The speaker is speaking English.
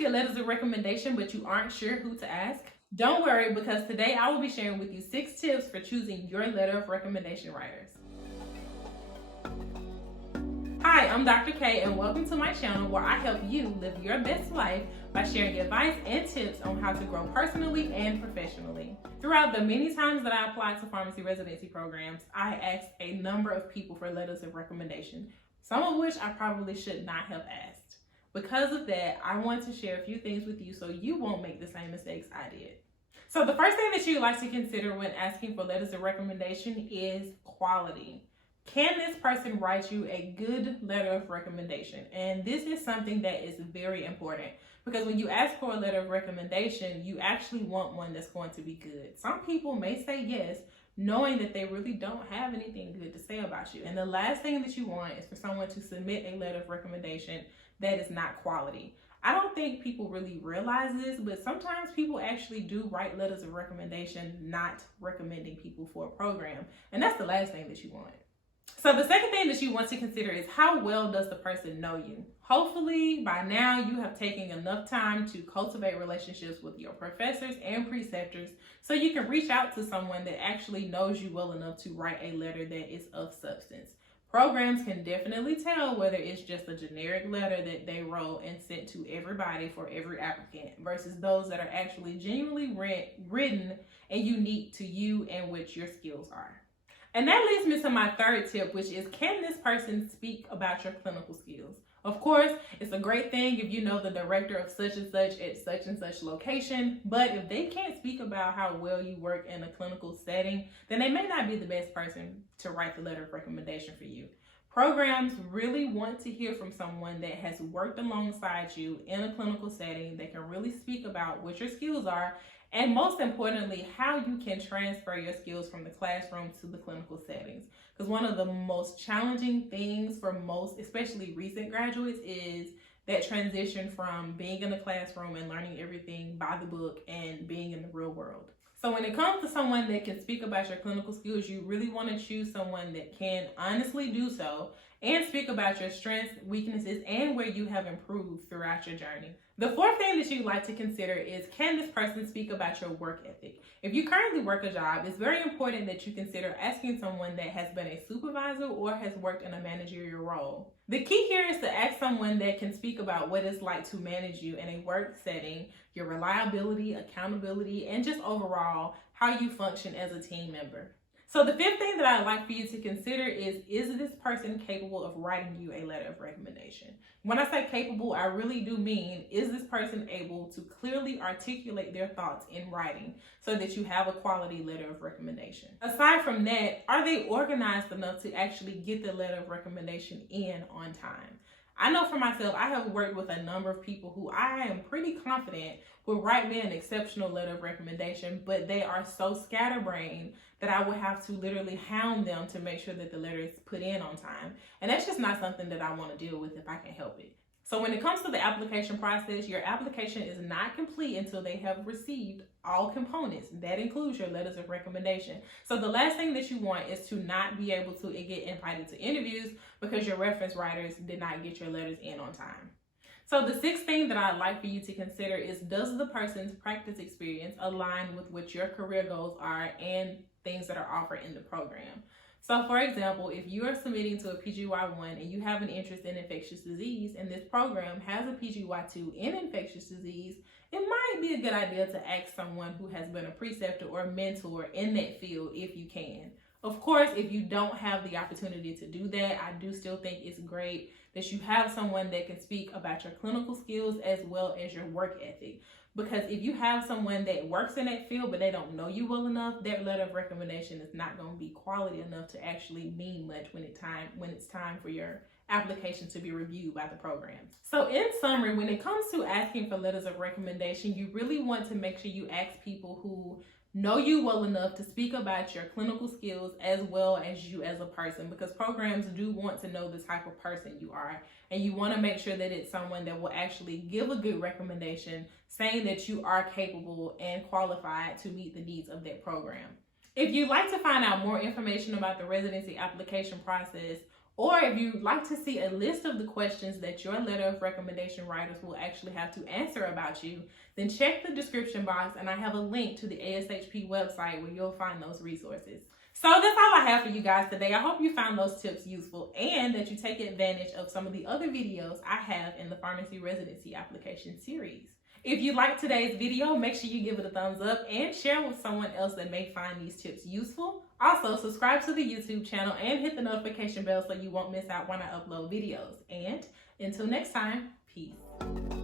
get letters of recommendation, but you aren't sure who to ask? Don't worry, because today I will be sharing with you 6 tips for choosing your letter of recommendation writers. Hi, I'm Dr. K, and welcome to my channel where I help you live your best life by sharing advice and tips on how to grow personally and professionally. Throughout the many times that I applied to pharmacy residency programs, I asked a number of people for letters of recommendation, some of which I probably should not have asked. Because of that, I want to share a few things with you so you won't make the same mistakes I did. So the first thing that you like to consider when asking for letters of recommendation is quality. Can this person write you a good letter of recommendation? And this is something that is very important because when you ask for a letter of recommendation, you actually want one that's going to be good. Some people may say yes, knowing that they really don't have anything good to say about you. And the last thing that you want is for someone to submit a letter of recommendation that is not quality. I don't think people really realize this, but sometimes people actually do write letters of recommendation not recommending people for a program. And that's the last thing that you want. So the second thing that you want to consider is how well does the person know you? Hopefully by now you have taken enough time to cultivate relationships with your professors and preceptors so you can reach out to someone that actually knows you well enough to write a letter that is of substance. Programs can definitely tell whether it's just a generic letter that they wrote and sent to everybody for every applicant versus those that are actually genuinely written and unique to you and what your skills are. And that leads me to my third tip, which is, can this person speak about your clinical skills? Of course, it's a great thing if you know the director of such and such at such and such location, but if they can't speak about how well you work in a clinical setting, then they may not be the best person to write the letter of recommendation for you. Programs really want to hear from someone that has worked alongside you in a clinical setting that can really speak about what your skills are and most importantly, how you can transfer your skills from the classroom to the clinical settings. Because one of the most challenging things for most, especially recent graduates, is that transition from being in the classroom and learning everything by the book and being in the real world. So when it comes to someone that can speak about your clinical skills, you really want to choose someone that can honestly do so and speak about your strengths, weaknesses, and where you have improved throughout your journey. The fourth thing that you like to consider is, can this person speak about your work ethic? If you currently work a job, it's very important that you consider asking someone that has been a supervisor or has worked in a managerial role. The key here is to ask someone that can speak about what it's like to manage you in a work setting, your reliability, accountability, and just overall how you function as a team member. So the fifth thing that I'd like for you to consider is this person capable of writing you a letter of recommendation? When I say capable, I really do mean, is this person able to clearly articulate their thoughts in writing so that you have a quality letter of recommendation? Aside from that, are they organized enough to actually get the letter of recommendation in on time? I know for myself, I have worked with a number of people who I am pretty confident will write me an exceptional letter of recommendation, but they are so scatterbrained that I would have to literally hound them to make sure that the letter is put in on time. And that's just not something that I want to deal with if I can help it. So when it comes to the application process, your application is not complete until they have received all components. That includes your letters of recommendation. So the last thing that you want is to not be able to get invited to interviews because your reference writers did not get your letters in on time. So the sixth thing that I'd like for you to consider is, does the person's practice experience align with what your career goals are and things that are offered in the program? So for example, if you are submitting to a PGY1 and you have an interest in infectious disease and this program has a PGY2 in infectious disease, it might be a good idea to ask someone who has been a preceptor or mentor in that field if you can. Of course, if you don't have the opportunity to do that, I do still think it's great that you have someone that can speak about your clinical skills as well as your work ethic. Because if you have someone that works in that field but they don't know you well enough, their letter of recommendation is not going to be quality enough to actually mean much when it's time for your application to be reviewed by the program. So in summary, when it comes to asking for letters of recommendation, you really want to make sure you ask people who know you well enough to speak about your clinical skills as well as you as a person, because programs do want to know the type of person you are, and you want to make sure that it's someone that will actually give a good recommendation saying that you are capable and qualified to meet the needs of that program. If you'd like to find out more information about the residency application process Or if you'd like to see a list of the questions that your letter of recommendation writers will actually have to answer about you, then check the description box and I have a link to the ASHP website where you'll find those resources. So that's all I have for you guys today. I hope you found those tips useful and that you take advantage of some of the other videos I have in the pharmacy residency application series. If you liked today's video, make sure you give it a thumbs up and share with someone else that may find these tips useful. Also, subscribe to the YouTube channel and hit the notification bell so you won't miss out when I upload videos. And until next time, peace.